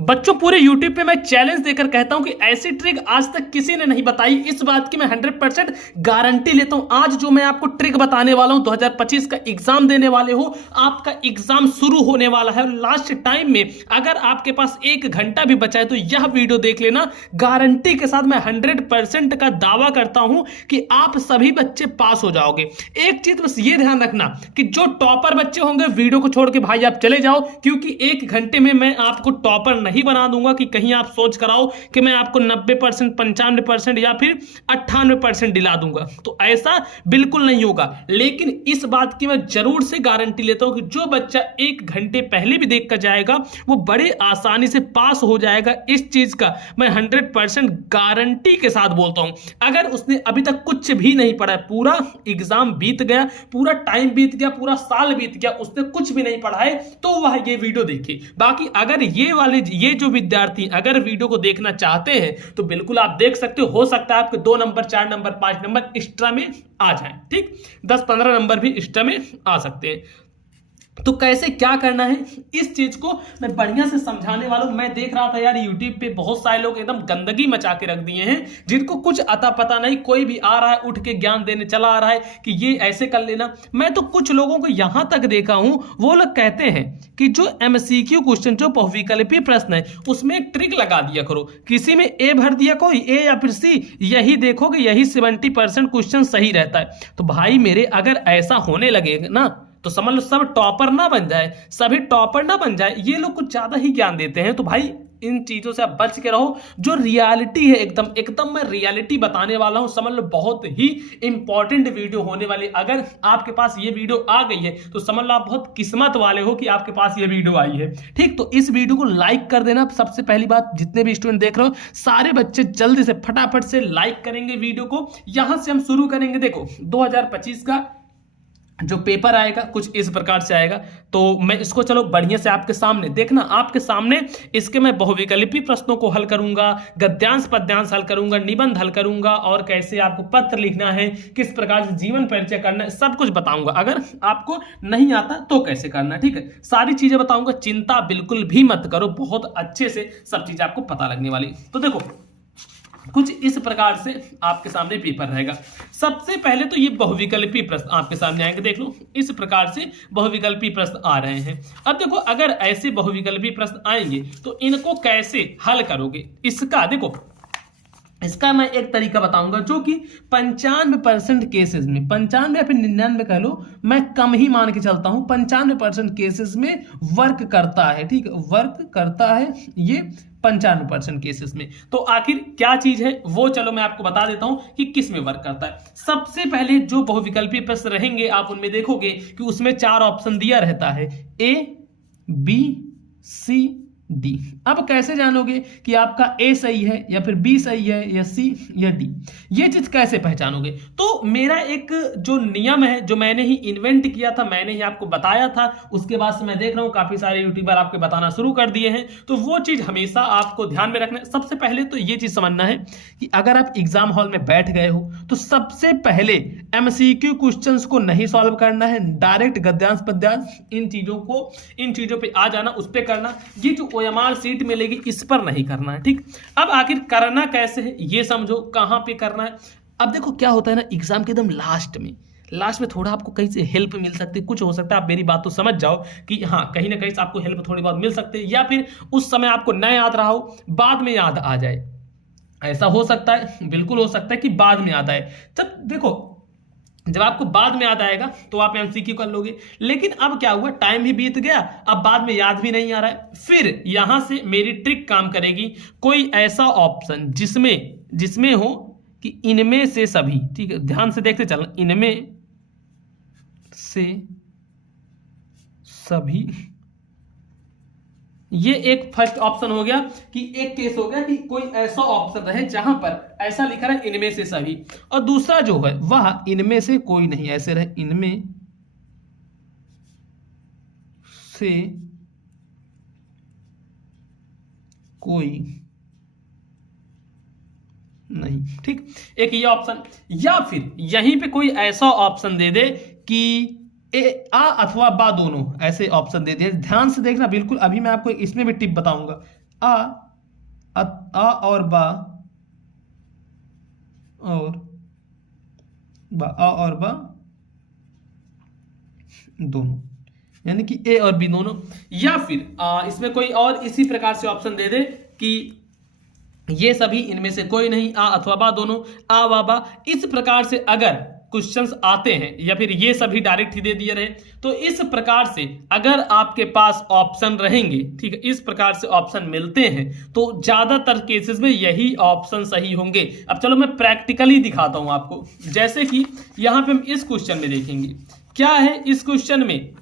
बच्चों पूरे YouTube पे मैं चैलेंज देकर कहता हूं कि ऐसी ट्रिक आज तक किसी ने नहीं बताई। इस बात की मैं 100% गारंटी लेता हूं। आज जो मैं आपको ट्रिक बताने वाला हूं, 2025 का एग्जाम देने वाले हो, आपका एग्जाम शुरू होने वाला है। लास्ट टाइम में अगर आपके पास 1 घंटा भी बचा है तो यह वीडियो देख लेना। गारंटी के साथ मैं 100% का दावा करता हूं कि आप सभी बच्चे पास हो जाओगे। एक चीज बस ये ध्यान रखना कि जो टॉपर बच्चे होंगे वीडियो को छोड़ के भाई आप चले जाओ, क्योंकि 1 घंटे में मैं आपको टॉपर नहीं बना दूंगा कि कहीं आप सोच कर आओ कि मैं आपको 90%, 95% या फिर 98% दिला दूंगा। तो ऐसा बिल्कुल नहीं होगा। लेकिन इस बात की मैं जरूर से गारंटी लेता हूं कि जो बच्चा 1 घंटे पहले भी देख कर जाएगा वो बड़े आसानी से पास हो जाएगा। इस चीज का मैं 100% गारंटी के साथ बोलता हूं। अगर उसने अभी तक कुछ भी नहीं पढ़ा है, पूरा एग्जाम बीत गया, पूरा टाइम बीत गया, पूरा साल बीत गया, उसने कुछ भी नहीं पढ़ा है, तो वह ये वीडियो देखे। बाकी अगर ये जो विद्यार्थी अगर वीडियो को देखना चाहते हैं तो बिल्कुल आप देख सकते हो सकता है आपके 2 नंबर, 4 नंबर, 5 नंबर एक्स्ट्रा में आ जाए। ठीक, 10-15 नंबर भी एक्स्ट्रा में आ सकते हैं। तो कैसे क्या करना है इस चीज को मैं बढ़िया से समझाने वाला हूं। मैं देख रहा था यार यूट्यूब पे बहुत सारे लोग एकदम गंदगी मचा के रख दिए हैं, जिनको कुछ अता पता नहीं। कोई भी आ रहा है उठ के ज्ञान देने चला आ रहा है कि ये ऐसे कर लेना। मैं तो कुछ लोगों को यहां तक देखा हूं, वो लोग कहते हैं कि जो MCQ क्वेश्चन, जो बहुविकल्पीय प्रश्न है, उसमें एक ट्रिक लगा दिया करो। किसी में ए भर दिया, कोई ए या फिर सी, यही देखोगे यही 70% क्वेश्चन सही रहता है। तो भाई मेरे अगर ऐसा होने लगे ना तो समझ लो सब टॉपर ना बन जाए, सभी टॉपर ना बन जाए। ये लोग कुछ ज्यादा ही ज्ञान देते हैं। तो भाई इन चीजों से आप बच के रहो। जो रियलिटी है एकदम मैं रियलिटी बताने वाला हूं। समझ लो बहुत ही इंपॉर्टेंट वीडियो होने वाली। अगर आपके पास ये वीडियो आ गई है तो समझ लो आप बहुत किस्मत वाले हो कि आपके पास ये वीडियो आई है। ठीक, तो इस वीडियो को लाइक कर देना। सबसे पहली बात, जितने भी स्टूडेंट देख रहे हो सारे बच्चे जल्दी से फटाफट से लाइक करेंगे वीडियो को। यहां से हम शुरू करेंगे। देखो 2025 का जो पेपर आएगा कुछ इस प्रकार से आएगा। तो मैं इसको चलो बढ़िया से आपके सामने देखना, आपके सामने इसके मैं बहुविकल्पी प्रश्नों को हल करूंगा, गद्यांश पद्यांश हल करूंगा, निबंध हल करूंगा, और कैसे आपको पत्र लिखना है, किस प्रकार से जीवन परिचय करना है, सब कुछ बताऊंगा। अगर आपको नहीं आता तो कैसे करना, ठीक है, सारी चीजें बताऊंगा। चिंता बिल्कुल भी मत करो, बहुत अच्छे से सब चीजें आपको पता लगने वाली। तो देखो कुछ इस प्रकार से आपके सामने पेपर रहेगा। सबसे पहले तो ये बहुविकल्पी प्रश्न आपके सामने आएंगे। देख लो इस प्रकार से बहुविकल्पी प्रश्न आ रहे हैं। अब देखो अगर ऐसे बहुविकल्पी प्रश्न आएंगे तो इनको कैसे हल करोगे, इसका देखो इसका मैं एक तरीका बताऊंगा जो कि 95% केसेस में, 95 या फिर 99 कह लो, मैं कम ही मान के चलता हूं, 95% केसेस में वर्क करता है। ठीक, वर्क करता है ये 95% केसेस में। तो आखिर क्या चीज है वो चलो मैं आपको बता देता हूं कि किस में वर्क करता है। सबसे पहले जो बहुविकल्पी प्रश्न रहेंगे आप उनमें देखोगे कि उसमें 4 ऑप्शन दिया रहता है, A, B, C, D। अब कैसे जानोगे कि आपका A सही है या फिर B सही है या C या D, ये चीज कैसे पहचानोगे? तो मेरा एक जो नियम है जो मैंने ही इन्वेंट किया था, मैंने ही आपको बताया था, उसके बाद से मैं देख रहा हूं काफी सारे यूट्यूबर आपके बताना शुरू कर दिए हैं। तो वो चीज हमेशा आपको ध्यान में रखना है। सबसे पहले तो ये चीज समझना है कि अगर आप एग्जाम हॉल में बैठ गए हो तो सबसे पहले MCQ क्वेश्चंस को नहीं सॉल्व करना है, डायरेक्ट गद्यांश पद्यांश इन चीजों पे आ जाना, उस पे करना। ये जो OMR सीट मिलेगी इस पर नहीं करना है। ठीक, अब आखिर करना कैसे है ये समझो, कहां पे करना है। अब देखो क्या होता है ना, एग्जाम के एकदम लास्ट में थोड़ा आपको कहीं से हेल्प मिल सकती है। कुछ हो सकता है आप मेरी बात तो समझ जाओ कि हाँ कहीं ना कहीं से आपको हेल्प थोड़ी बहुत मिल सकती है, या फिर उस समय आपको न याद रहा हो बाद में याद आ जाए। ऐसा हो सकता है, बिल्कुल हो सकता है कि बाद में याद आए। तब देखो जब आपको बाद में याद आएगा तो आप MCQ कर लोगे। लेकिन अब क्या हुआ, टाइम भी बीत गया, अब बाद में याद भी नहीं आ रहा है। फिर यहां से मेरी ट्रिक काम करेगी। कोई ऐसा ऑप्शन जिसमें हो कि इनमें से सभी, ठीक है, ध्यान से देखते चलना, इनमें से सभी, ये एक फर्स्ट ऑप्शन हो गया कि एक केस हो गया कि कोई ऐसा ऑप्शन रहे जहां पर ऐसा लिखा रहे इनमें से सभी, और दूसरा जो है वह इनमें से कोई नहीं, ऐसे रहे इनमें से कोई नहीं। ठीक, एक ये ऑप्शन, या फिर यहीं पे कोई ऐसा ऑप्शन दे दे कि आ अथवा बा दोनों, ऐसे ऑप्शन दे दिए। ध्यान से देखना बिल्कुल, अभी मैं आपको इसमें भी टिप बताऊंगा। आ और बा और बा, आ और बा दोनों, यानी कि ए और बी दोनों। या फिर इसमें कोई और इसी प्रकार से ऑप्शन दे दे कि ये सभी इनमें से कोई नहीं, आ अथवा बा दोनों, आ वा बा। इस प्रकार से अगर क्वेश्चंस आते हैं, या फिर ये सभी डायरेक्ट ही दे दिए रहे, तो इस प्रकार से अगर आपके पास ऑप्शन रहेंगे, ठीक है, इस प्रकार से ऑप्शन मिलते हैं, तो ज्यादातर केसेस में यही ऑप्शन सही होंगे। अब चलो मैं प्रैक्टिकली दिखाता हूं आपको। जैसे कि यहां पे हम इस क्वेश्चन में देखेंगे क्या है। इस क्वेश्चन में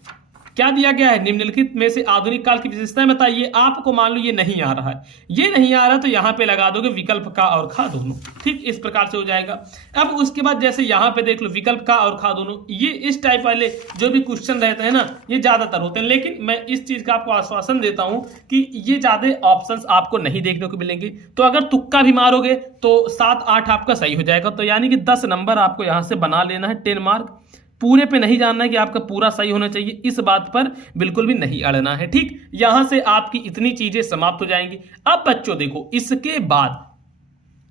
क्या दिया गया है, निम्नलिखित में से आधुनिक काल की विशेषताएं बताइए। आपको मान लो ये नहीं आ रहा है, ये नहीं आ रहा, तो यहां पे लगा दोगे विकल्प का और खा दोनों, ठीक, इस प्रकार से हो जाएगा। अब उसके बाद जैसे यहां पे देख लो विकल्प का और खा दोनों, ये इस टाइप वाले जो भी क्वेश्चन रहते हैं ना, ये ज्यादातर होते हैं। लेकिन मैं इस चीज का आपको आश्वासन देता हूं कि ये ज्यादा ऑप्शंस आपको नहीं देखने को मिलेंगे। तो अगर तुक्का भी मारोगे तो 7-8 आपका सही हो जाएगा। तो यानी कि 10 नंबर आपको यहां से बना लेना है, 10 मार्क। पूरे पे नहीं जानना है कि आपका पूरा सही होना चाहिए, इस बात पर बिल्कुल भी नहीं अड़ना है, ठीक। यहां से आपकी इतनी चीजें समाप्त हो जाएंगी। अब बच्चों देखो, इसके बाद,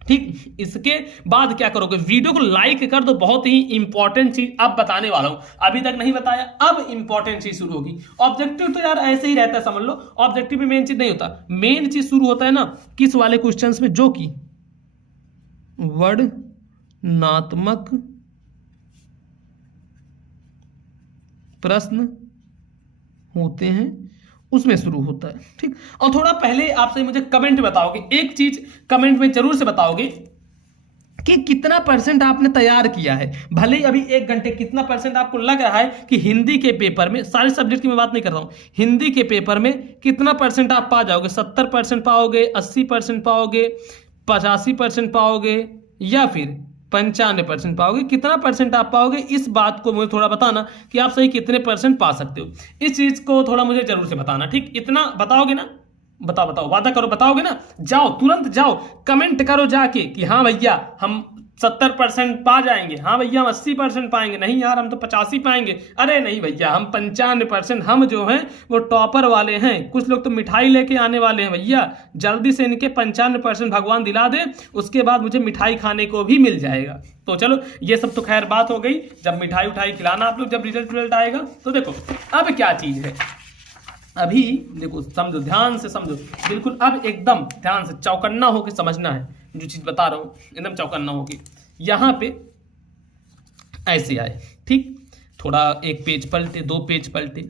ठीक, इसके बाद क्या करोगे, वीडियो को लाइक कर दो। बहुत ही इंपॉर्टेंट चीज अब बताने वाला हूं, अभी तक नहीं बताया, अब इंपॉर्टेंट चीज शुरू होगी। ऑब्जेक्टिव तो यार ऐसे ही रहता है, समझ लो। ऑब्जेक्टिव में मेन चीज नहीं होता, मेन चीज शुरू होता है ना किस वाले क्वेश्चन में, जो कि वर्णनात्मक प्रश्न होते हैं, उसमें शुरू होता है, ठीक। और थोड़ा पहले आपसे मुझे कमेंट बताओगे, एक चीज कमेंट में जरूर से बताओगे कि कितना परसेंट आपने तैयार किया है। भले ही अभी 1 घंटे कितना परसेंट आपको लग रहा है कि हिंदी के पेपर में, सारे सब्जेक्ट की मैं बात नहीं कर रहा हूं, हिंदी के पेपर में कितना परसेंट आप पा जाओगे। 70% पाओगे, 80% पाओगे, 85% पाओगे, या फिर 95% पाओगे। कितना परसेंट आप पाओगे, इस बात को मुझे थोड़ा बताना कि आप सही कितने परसेंट पा सकते हो। इस चीज को थोड़ा मुझे जरूर से बताना, ठीक। इतना बताओगे ना, बताओ, वादा करो, बताओगे ना। जाओ, तुरंत जाओ, कमेंट करो जाके कि हाँ भैया हम 70% पा जाएंगे, हाँ भैया हम 80% पाएंगे, नहीं यार हम तो 85 पाएंगे, अरे नहीं भैया हम 95%, हम जो हैं वो टॉपर वाले हैं। कुछ लोग तो मिठाई लेके आने वाले हैं, भैया जल्दी से इनके 95% भगवान दिला दे, उसके बाद मुझे मिठाई खाने को भी मिल जाएगा। तो चलो ये सब तो खैर बात हो गई, जब मिठाई उठाई खिलाना आप लोग, जब रिजल्ट आएगा। तो देखो अब क्या चीज है, अभी देखो, समझो, ध्यान से समझो, बिल्कुल अब एकदम ध्यान से चौकन्ना होकर समझना है जो चीज बता रहा हूं, एकदम चौकन्ना होके। यहां पे ऐसे आए, ठीक, थोड़ा 1 पेज पलटे, 2 पेज पलटे,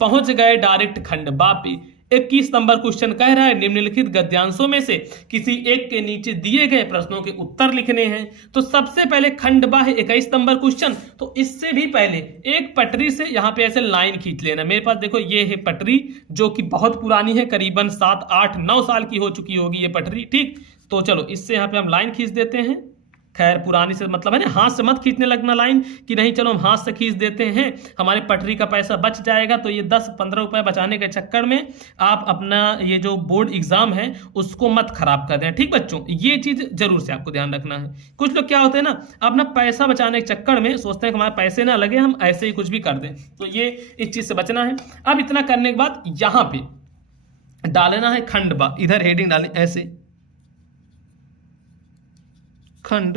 पहुंच गए डायरेक्ट खंड बा पे। 21 नंबर क्वेश्चन कह रहा है निम्नलिखित गद्यांशों में से किसी एक के नीचे दिए गए प्रश्नों के उत्तर लिखने हैं। तो सबसे पहले खंड बा है 21 नंबर क्वेश्चन। तो इससे भी पहले एक पटरी से यहां पे ऐसे लाइन खींच लेना। मेरे पास देखो ये है पटरी, जो कि बहुत पुरानी है, करीबन 7, 8, 9 साल की हो चुकी होगी ये पटरी, ठीक। तो चलो इससे यहां पे हम लाइन खींच देते हैं। खैर पुरानी से मतलब है ना, हाथ से मत खींचने लगना लाइन कि नहीं, चलो हम हाथ से खींच देते हैं, हमारे पटरी का पैसा बच जाएगा। तो ये 10-15 रुपए बचाने के चक्कर में आप अपना ये जो बोर्ड एग्जाम है उसको मत खराब कर दें, ठीक बच्चों, ये चीज जरूर से आपको ध्यान रखना है। कुछ लोग क्या होते हैं ना, अपना पैसा बचाने के चक्कर में सोचते हैं कि हमारे पैसे ना लगे, हम ऐसे ही कुछ भी कर दें। तो ये इस चीज से बचना है। अब इतना करने के बाद यहां पे डालना है खंड बा, इधर हेडिंग डालें ऐसे, खंड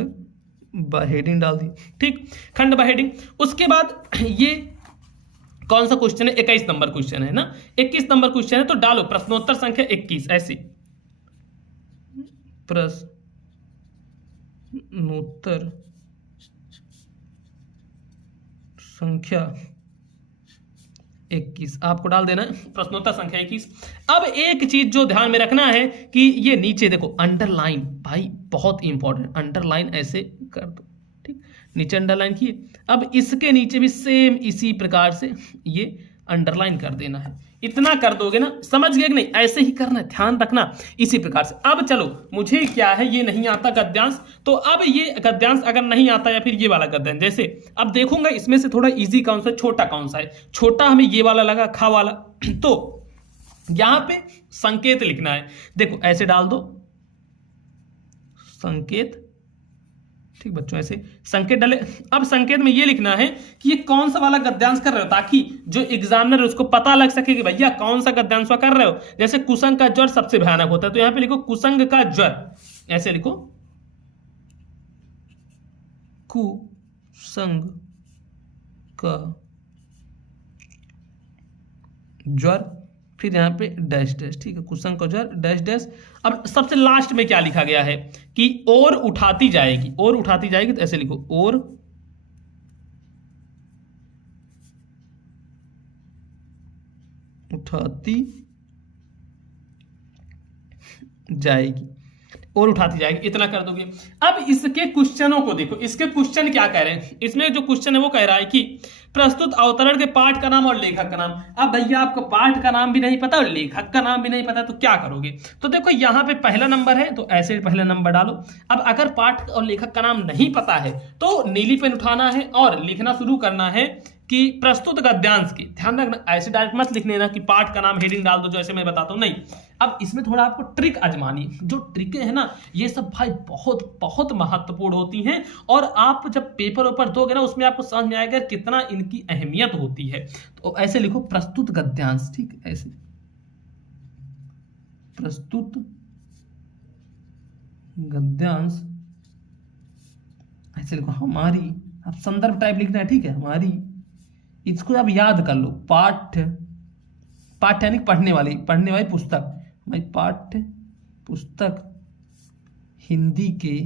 बा हेडिंग डाल दी, ठीक, खंड बा हेडिंग। उसके बाद ये कौन सा क्वेश्चन है, 21 नंबर क्वेश्चन है ना, 21 नंबर क्वेश्चन है। तो डालो प्रश्नोत्तर संख्या 21, ऐसे प्रश्नोत्तर संख्या 21 आपको डाल देना है, प्रश्नोत्तर संख्या 21। अब एक चीज जो ध्यान में रखना है कि ये नीचे देखो अंडरलाइन, भाई बहुत इंपॉर्टेंट, अंडरलाइन ऐसे कर दो, ठीक, नीचे अंडरलाइन किए। अब इसके नीचे भी सेम इसी प्रकार से ये अंडरलाइन कर देना है। इतना कर दोगे ना, समझ गए कि नहीं, ऐसे ही करना, ध्यान रखना इसी प्रकार से। अब चलो मुझे क्या है, ये नहीं आता गद्यांश, तो अब ये गद्यांश अगर नहीं आता या फिर ये वाला गद्यांश, जैसे अब देखूंगा इसमें से थोड़ा इजी कौन सा, छोटा कौन सा है। छोटा हमें ये वाला लगा, खा वाला। तो यहां पे संकेत लिखना है, देखो ऐसे डाल दो संकेत, ठीक बच्चों, ऐसे संकेत डाले। अब संकेत में ये लिखना है कि ये कौन सा वाला गद्यांश कर रहे हो, ताकि जो एग्जामिनर उसको पता लग सके कि भैया कौन सा गद्यांश कर रहे हो। जैसे कुसंग का ज्वर सबसे भयानक होता है, तो यहां पे लिखो कुसंग का ज्वर, ऐसे लिखो कुसंग का ज्वर, फिर यहां पे डैश डैश, ठीक है, कुसंग का ज्वर डैश डैश। अब सबसे लास्ट में क्या लिखा गया है कि और उठाती जाएगी, और उठाती जाएगी, तो ऐसे लिखो और उठाती जाएगी, और उठाती जाएगी, इतना कर दोगे। अब इसके क्वेश्चनों को देखो, इसके क्वेश्चन क्या कह रहे हैं। इसमें जो क्वेश्चन है वो कह रहा है कि प्रस्तुत अवतरण के पाठ का नाम और लेखक का नाम। अब भैया आपको पाठ का नाम भी नहीं पता और लेखक का नाम भी नहीं पता, तो क्या करोगे। तो देखो यहाँ पे पहला नंबर है, तो ऐसे पहला नंबर डालो। अब अगर पाठ और लेखक का नाम नहीं पता है तो नीली पेन उठाना है और लिखना शुरू करना है कि प्रस्तुत गद्यांश की। ध्यान रखना, ऐसे डायरेक्ट मत लिखने ना कि पाठ का नाम हेडिंग डाल दो जो ऐसे मैं बताता हूं, नहीं। अब इसमें थोड़ा आपको ट्रिक आजमानी, जो ट्रिकें है ना ये सब भाई बहुत बहुत महत्वपूर्ण होती हैं, और आप जब पेपर ऊपर दोगे ना उसमें आपको समझ में आएगा कितना इनकी अहमियत होती है। तो ऐसे लिखो प्रस्तुत गद्यांश, ठीक, ऐसे प्रस्तुत गद्यांश, ऐसे लिखो हमारी। अब संदर्भ टाइप लिखना है, ठीक है, हमारी। इसको आप याद कर लो, पाठ्य, पाठ्य यानी पढ़ने वाली पुस्तक, भाई पाठ्य पुस्तक हिंदी के,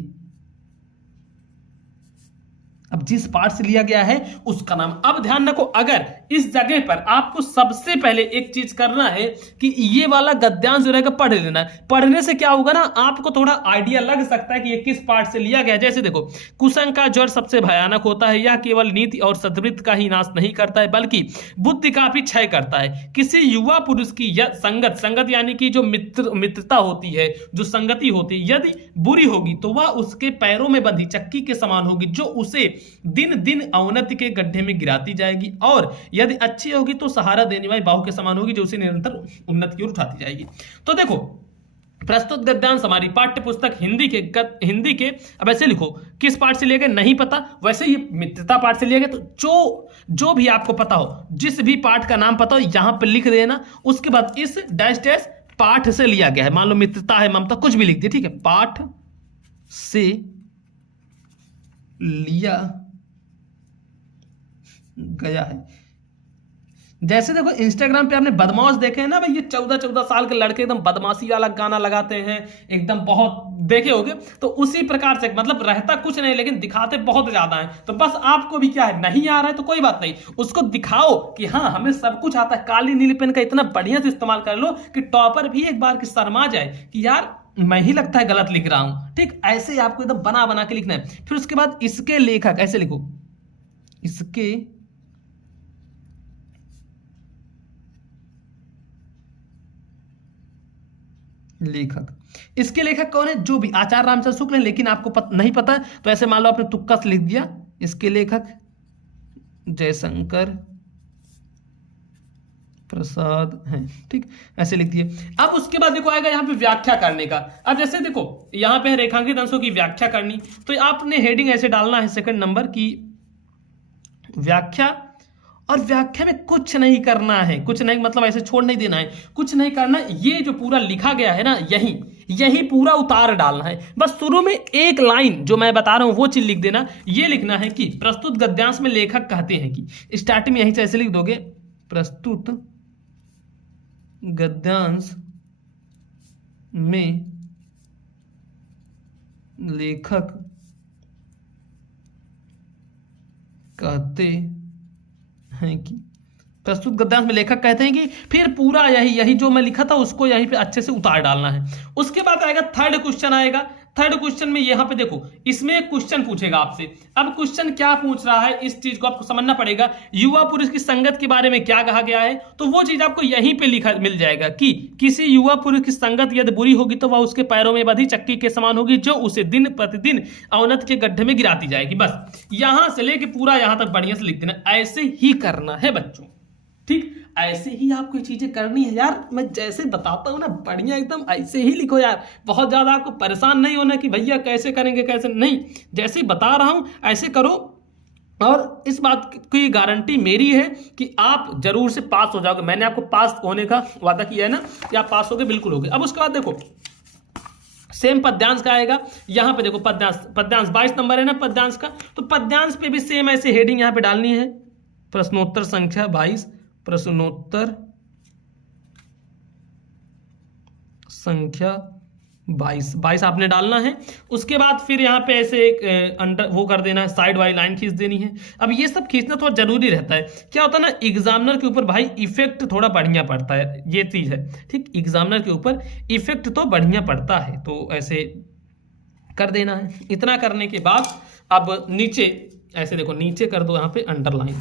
अब जिस पाठ से लिया गया है उसका नाम। अब ध्यान रखो, अगर इस जगह पर आपको सबसे पहले एक चीज करना है कि ये वाला गद्यांश जो रहेगा पढ़ लेना है। पढ़ने से क्या होगा ना, आपको थोड़ा आइडिया लग सकता है कि ये किस पाठ से लिया गया है। जैसे देखो, कुसंग का ज्वर सबसे भयानक होता है, यह केवल नीति और सद्वृत्त का ही नाश नहीं करता है बल्कि बुद्धि का भी क्षय करता है। किसी युवा पुरुष की संगत, संगत यानी कि जो मित्रता होती है, जो संगति होती है, यदि बुरी होगी तो वह उसके पैरों में बंधी चक्की के समान होगी, जो उसे दिन दिन अवनति के गड्ढे में गिराती जाएगी, और यदि अच्छी होगी तो सहारा देने वाली बाहु के समान होगी, जो उसे निरंतर उन्नति की ओर उठाती जाएगी। तो देखो, प्रस्तुत गद्यांश हमारी पाठ्य पुस्तक हिंदी के अब ऐसे लिखो, किस पाठ से लिया गया नहीं पता, वैसे ये मित्रता पाठ से लिया गया। तो जो भी आपको पता हो, जिस भी पाठ का नाम पता हो यहां पर लिख देना। उसके बाद इस डैश डैश पाठ से लिया गया है, मान लो मित्रता है, ममता, कुछ भी लिख दिया, ठीक है, पाठ से लिया गया है। जैसे देखो इंस्टाग्राम पे आपने बदमाश देखे हैं ना भाई, ये 14-14 साल के लड़के एकदम बदमाशी वाला गाना लगाते हैं, एकदम बहुत देखे होगे। तो उसी प्रकार से मतलब रहता कुछ नहीं लेकिन दिखाते बहुत ज्यादा है। तो बस आपको भी क्या है, नहीं आ रहा है तो कोई बात नहीं, उसको दिखाओ कि हाँ हमें सब कुछ आता है। काली नीली पेन का इतना बढ़िया से इस्तेमाल कर लो कि टॉपर भी एक बार की शर्मा जाए कि यार मैं ही लगता है गलत लिख रहा हूं। ठीक, ऐसे आपको एकदम बना बना के लिखना है। फिर उसके बाद इसके लेखक, ऐसे लिखो, इसके लेखक। इसके लेखक कौन है, जो भी आचार्य रामचंद्र शुक्ल है, लेकिन आपको नहीं पता है तो ऐसे मान लो आपने तुक्का से लिख दिया, इसके लेखक जयशंकर प्रसाद हैं। ठीक, ऐसे लिख दिए। अब उसके बाद देखो आएगा यहाँ पे व्याख्या करने का। अब जैसे देखो यहाँ पे रेखांकित अंशों की व्याख्या करनी, तो आपने हेडिंग ऐसे डालना है सेकंड नंबर की व्याख्या। और व्याख्या में कुछ नहीं करना है, कुछ नहीं मतलब ऐसे छोड़ नहीं देना है, कुछ नहीं करना। ये जो पूरा लिखा गया है ना, यही पूरा उतार डालना है। बस शुरू में एक लाइन जो मैं बता रहा हूं वो चीज लिख देना। ये लिखना है कि प्रस्तुत गद्यांश में लेखक कहते हैं कि, स्टार्टिंग में यहीं से ऐसे लिख दोगे, प्रस्तुत गद्यांश में लेखक कहते हैं कि, प्रस्तुत गद्यांश में लेखक कहते हैं कि, फिर पूरा यही जो मैं लिखा था उसको यहीं पे अच्छे से उतार डालना है। उसके बाद आएगा थर्ड क्वेश्चन आएगा। थर्ड क्वेश्चन में यहां पे देखो, इसमें एक क्वेश्चन पूछेगा आपसे। अब क्वेश्चन क्या पूछ रहा है इस चीज को आपको समझना पड़ेगा। युवा पुरुष की संगत के बारे में क्या कहा गया है, तो वो चीज आपको यहीं पे लिखा मिल जाएगा कि किसी युवा पुरुष की संगत यदि बुरी होगी तो वह उसके पैरों में बंधी चक्की के समान होगी, जो उसे दिन प्रतिदिन अवनति के गड्ढे में गिराती जाएगी। बस यहां से लेके पूरा यहां तक बढ़िया से लिख देना, ऐसे ही करना है बच्चों। ठीक, ऐसे ही आपको ये चीजें करनी है यार। मैं जैसे बताता हूँ ना बढ़िया एकदम ऐसे ही लिखो यार। बहुत ज्यादा आपको परेशान नहीं होना कि भैया कैसे करेंगे कैसे नहीं, जैसे ही बता रहा हूं ऐसे करो। और इस बात की गारंटी मेरी है कि आप जरूर से पास हो जाओगे। मैंने आपको पास होने का वादा किया है ना कि आप पास होगे, बिल्कुल होगे। अब उसके बाद देखो सेम पद्यांश का आएगा। यहां पे देखो पद्यांश 22 नंबर है ना पद्यांश का, तो पद्यांश पे भी सेम ऐसे हेडिंग यहां पे डालनी है, प्रश्नोत्तर संख्या 22, प्रश्नोत्तर संख्या 22 आपने डालना है। उसके बाद फिर यहाँ पे ऐसे एक अंडर वो कर देना है, साइड वाली लाइन खींच देनी है। अब ये सब खींचना थोड़ा जरूरी रहता है। क्या होता है ना, एग्जामिनर के ऊपर भाई इफेक्ट थोड़ा बढ़िया पड़ता है, ये चीज है ठीक। एग्जामिनर के ऊपर इफेक्ट तो बढ़िया पड़ता है, तो ऐसे कर देना है। इतना करने के बाद अब नीचे ऐसे देखो, नीचे कर दो यहाँ पे अंडरलाइन,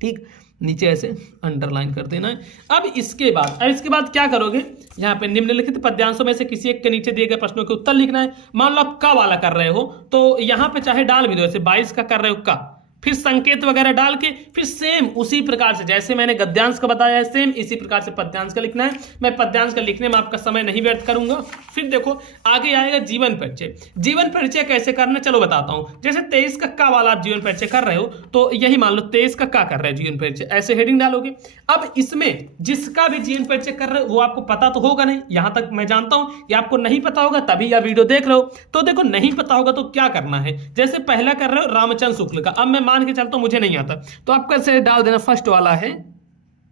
ठीक, नीचे ऐसे अंडरलाइन कर देना है। अब इसके बाद क्या करोगे, यहाँ पे निम्नलिखित पद्यांशों में से किसी एक के नीचे दिए गए प्रश्नों के उत्तर लिखना है। मान लो आप का वाला कर रहे हो तो यहाँ पे चाहे डाल भी दो, जैसे 22 का कर रहे हो का, फिर संकेत वगैरह डाल के फिर सेम उसी प्रकार से जैसे मैंने गद्यांश का बताया है सेम इसी प्रकार से पद्यांश का लिखना है। मैं पद्यांश का लिखने में आपका समय नहीं व्यर्थ करूंगा। फिर देखो आगे आएगा जीवन परिचय। जीवन परिचय कैसे करना चलो बताता हूं। जैसे 23 का वाला आप जीवन परिचय कर रहे हो तो यही मान लो 23 का कर रहे हो जीवन परिचय, ऐसे हेडिंग डालोगे। अब इसमें जिसका भी जीवन परिचय कर रहे हो वो आपको पता तो होगा नहीं, यहां तक मैं जानता हूं। ये आपको नहीं पता होगा तभी यह वीडियो देख रहे हो। तो देखो नहीं पता होगा तो क्या करना है, जैसे पहला कर रहे हो रामचंद्र शुक्ल का, अब मैं मान के चलता हूं मुझे नहीं आता तो आप कैसे डाल देना, फर्स्ट वाला है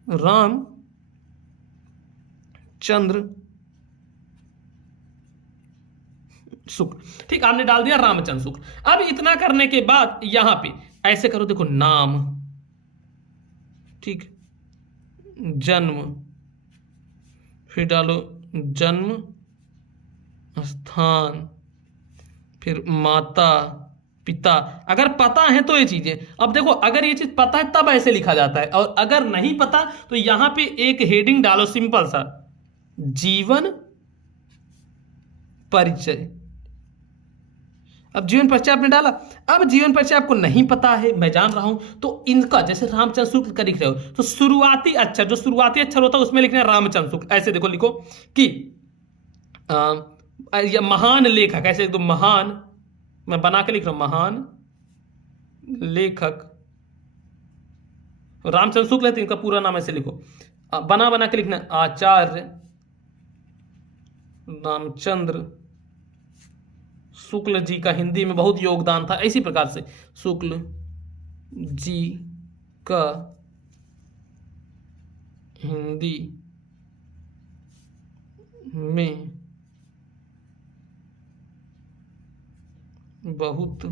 रामचंद्र शुक्ल, ठीक, आपने डाल दिया रामचंद्र शुक्ल। अब इतना करने के बाद यहां पे ऐसे करो, देखो नाम, ठीक, जन्म, फिर डालो जन्म स्थान, फिर माता पिता, अगर पता है तो ये चीजें। अब देखो अगर ये चीज पता है तब ऐसे लिखा जाता है, और अगर नहीं पता तो यहां पे एक हेडिंग डालो सिंपल सा, जीवन परिचय। अब जीवन परिचय आपने डाला। अब जीवन परिचय आपको नहीं पता है, मैं जान रहा हूं, तो इनका जैसे रामचंद्र शुक्ल का लिख रहे हो तो शुरुआती अक्षर, जो शुरुआती अक्षर होता है उसमें लिखना है रामचंद्र शुक्ल। ऐसे देखो लिखो कि महान लेखक, ऐसे एकदम महान, मैं बना के लिख रहा हूं महान लेखक रामचंद्र शुक्ल है तो इनका पूरा नाम ऐसे लिखो, बना के लिखना आचार्य रामचंद्र शुक्ल जी का हिंदी में बहुत योगदान था, इसी प्रकार से शुक्ल जी का हिंदी में बहुत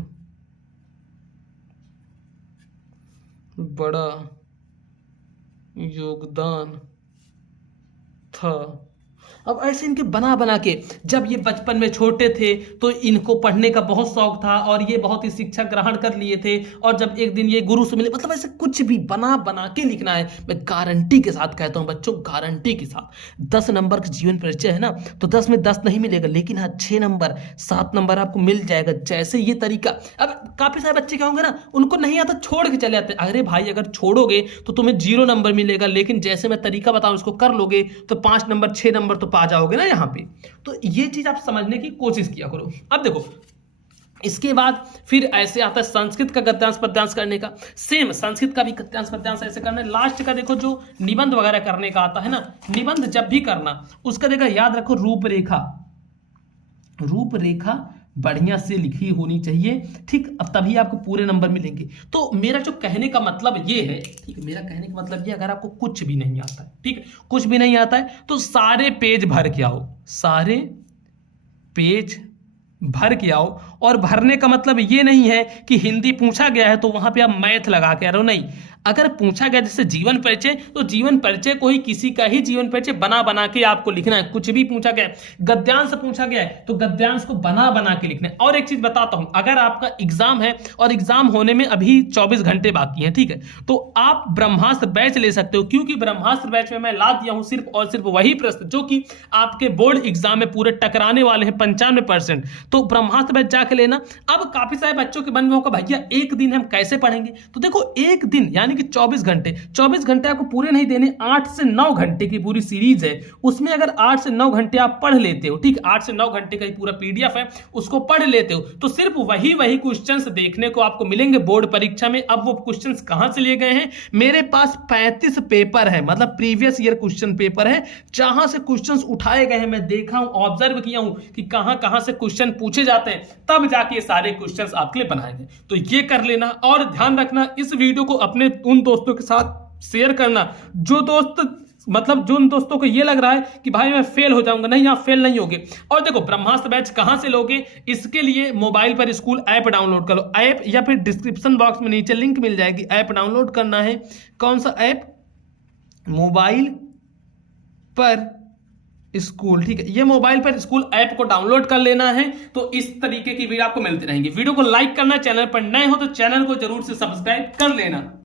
बड़ा योगदान था। अब ऐसे इनके बना के, जब ये बचपन में छोटे थे तो इनको पढ़ने का बहुत शौक था और ये बहुत ही शिक्षा ग्रहण कर लिए थे, और जब एक दिन ये गुरु से मिले, मतलब ऐसे कुछ भी बना के लिखना है। मैं गारंटी के साथ कहता हूं बच्चों, गारंटी के साथ 10 नंबर का जीवन परिचय है ना, तो 10 में 10 नहीं मिलेगा, लेकिन हाँ 6 नंबर 7 नंबर आपको मिल जाएगा, जैसे ये तरीका। अब काफी सारे बच्चे क्या होंगे ना, उनको नहीं आता छोड़ के चले जाते। अरे भाई अगर छोड़ोगे तो तुम्हें 0 नंबर मिलेगा, लेकिन जैसे मैं तरीका बताऊं इसको कर लोगे तो 5 नंबर 6 नंबर तो पा जाओगे ना यहाँ पे। तो ये चीज आप समझने की कोशिश किया करो। अब देखो इसके बाद फिर ऐसे आता है संस्कृत का गद्यांश पद्यांश करने का। सेम संस्कृत का भी गद्यांश पद्यांश ऐसे करना है। लास्ट का देखो जो निबंध वगैरह करने का आता है ना, निबंध जब भी करना उसका देखो याद रखो रूपरेखा, रूपरेखा बढ़िया से लिखी होनी चाहिए, ठीक। अब तभी आपको पूरे नंबर मिलेंगे। तो मेरा जो कहने का मतलब ये है, ठीक है, मेरा कहने का मतलब ये, अगर आपको कुछ भी नहीं आता है, ठीक है, कुछ भी नहीं आता है तो सारे पेज भर के आओ, सारे पेज भर के आओ। और भरने का मतलब ये नहीं है कि हिंदी पूछा गया है तो वहां पे आप मैथ लगा के आ रहे हो, नहीं। अगर पूछा गया जैसे जीवन परिचय, तो जीवन परिचय को ही किसी का ही जीवन परिचय बना के आपको लिखना है। कुछ भी पूछा गया है, गद्यांश पूछा गया है तो गद्यांश को बना के लिखना है। और एक चीज बताता हूं, अगर आपका एग्जाम है और एग्जाम होने में अभी 24 घंटे बाकी है, ठीक है, तो आप ब्रह्मास्त्र बैच ले सकते हो, क्योंकि ब्रह्मास्त्र बैच में मैं ला दिया हूं सिर्फ और सिर्फ वही प्रश्न जो कि आपके बोर्ड एग्जाम में पूरे टकराने वाले हैं 95%। तो ब्रह्मास्त्र बैच जाके लेना। अब काफी सारे बच्चों के मन में होगा भैया एक दिन हम कैसे पढ़ेंगे, तो देखो एक दिन यानी यानी कि 24 घंटे आपको पूरे नहीं देने, 8 से 9 घंटे की पूरी सीरीज है, उसमें अगर 8 से 9 घंटे आप पढ़ लेते हो, ठीक, 8 से 9 घंटे का पूरा पीडीएफ है, उसको पढ़ लेते हो, तो सिर्फ वही क्वेश्चंस देखने को आपको मिलेंगे बोर्ड परीक्षा में। अब वो क्वेश्चंस कहां से लिए गए हैं, मेरे पास 35 पेपर है, मतलब प्रीवियस ईयर क्वेश्चन पेपर है, जहां से क्वेश्चंस उठाए गए हैं, मैं देखा हूं, ऑब्जर्व किया हूं कि कहां से क्वेश्चन पूछे जाते हैं, तब जाके ये सारे क्वेश्चंस आपके लिए बनाएंगे। तो ये कर लेना, और ध्यान रखना इस वीडियो को अपने उन दोस्तों के साथ शेयर करना जो उन दोस्तों को ये लग रहा है कि भाई मैं फेल हो जाऊंगा। नहीं, आप फेल नहीं होगे। और देखो, ब्रह्मास्त्र बैच कहां से लोगे, इसके लिए मोबाइल पर स्कूल ऐप डाउनलोड करो, ऐप या फिर डिस्क्रिप्शन बॉक्स में नीचे लिंक मिल जाएगी, ऐप डाउनलोड करना है। कौन सा ऐप, मोबाइल पर स्कूल, ठीक है, ये मोबाइल पर स्कूल ऐप को डाउनलोड कर लेना है। तो इस तरीके की वीडियो आपको मिलती रहेंगी। वीडियो को लाइक करना, चैनल पर नए हो तो चैनल को जरूर से सब्सक्राइब कर लेना।